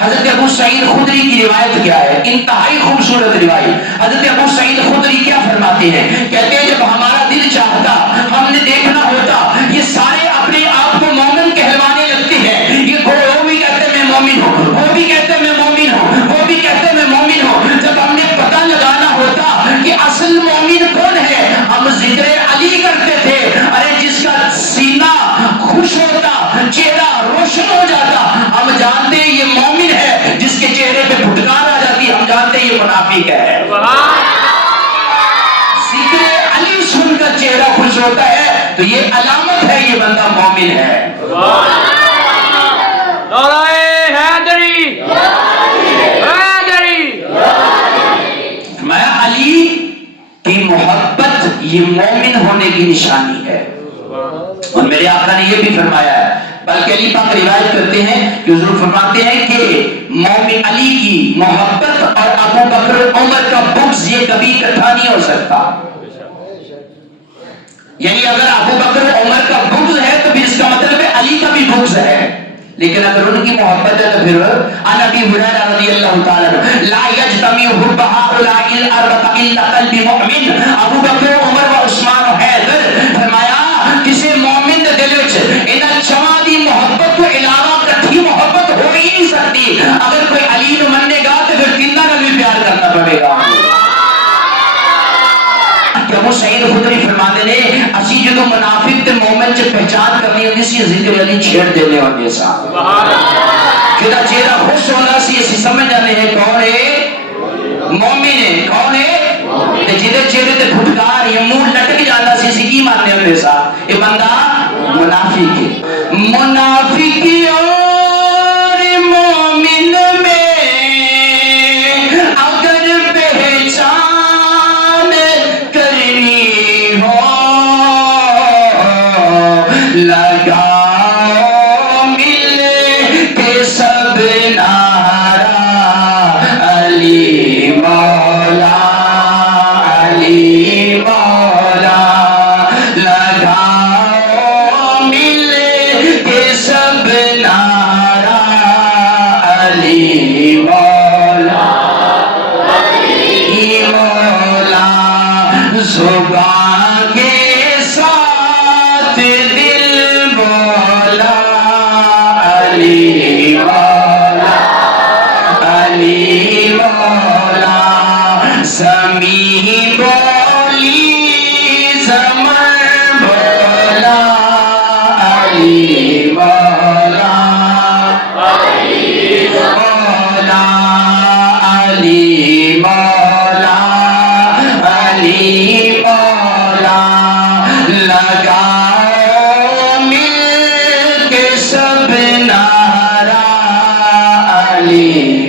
حضرت ابو سعید خدری کی روایت کیا ہے؟ انتہائی خوبصورت روایت. حضرت ابو سعید خدری کیا فرماتے ہیں؟ کہتے ہیں جب ہمارا دل چاہتا ہم نے دیکھنا ہوتا یہ سارے اپنے آپ کو مومن کہلوانے لگتے ہیں. یہ وہ بھی کہتے ہیں میں مومن ہوں, وہ بھی کہتے ہیں میں مومن ہوں, وہ بھی کہتے ہیں میں مومن ہوں. جب ہم نے پتہ لگانا ہوتا کہ اصل مومن کون ہے, ہم ذکر علی کرتے تھے. ارے جس کا سینہ خوش ہوتا, چہرہ روشن ہو جاتا, ہم جانتے یہ مومن ہے. جس کے چہرے پہ پھٹکار آ جاتی ہم جانتے یہ منافق ہے. ذکر علی سن کر چہرہ خوش ہوتا ہے تو یہ علامت ہے یہ بندہ مومن ہے. میں علی کی محبت یہ مومن ہونے کی نشانی ہے. اور میرے آقا نے یہ بھی فرمایا ہے, بلکہ علی پاک روایت کرتے ہیں کہ حضور فرماتے ہیں کہ مومن علی کی محبت اور ابو بکر عمر کا بغض یہ کبھی اکٹھا نہیں ہو سکتا. یعنی اگر ابو بکر عمر کا بغض ہے تو پھر اس کا مطلب ہے علی کا بھی بغض ہے. لیکن اگر ان کی محبت ہے تو پھر عن ابی ہریرہ رضی اللہ تعالی عنہ لا یجتمع حب هؤلاء الاربعہ الا قلب مؤمن. ابو بکر عمر و عثمان و حیدر فرمایا کسی مومن دے دل وچ انہاں چواں دی محبت تو علاوہ کٹھی محبت ہو ہی نہیں سکتی. اگر کوئی علی نو مننے گا تو پھر تینوں نال بھی پیار کرنا پڑے گا. ابو سعید خدری فرماتے نے اسی جدو منافق تے مومن چ پہچان کرنی ہوندی سی ذکر علی چھیڑ دینے ہوندے سا. جدا چہرہ خوش ہونا سی اسی سمجھ جانے ہیں کون ہے مومن ہے, کون ہے تے جدے چہرے تے پھٹکار یا منہ لٹک جاتا سی اسی کی ماننے ہوندے سا یہ بندہ منافق ہے. منافق اور مومن میں اگر پہچان لگاؤ مل کے سب نعرہ علی مولا علی مولا. لگاؤ مل کے سب نعرہ علی مولا علی مولا. زبان کے ساتھ دل بولا علی مولا علی مولا. سمیع بولی زمر بولا علی مولا علی مولا علی مولا علی مولا. لگاؤ مل کے سب نعرہ علی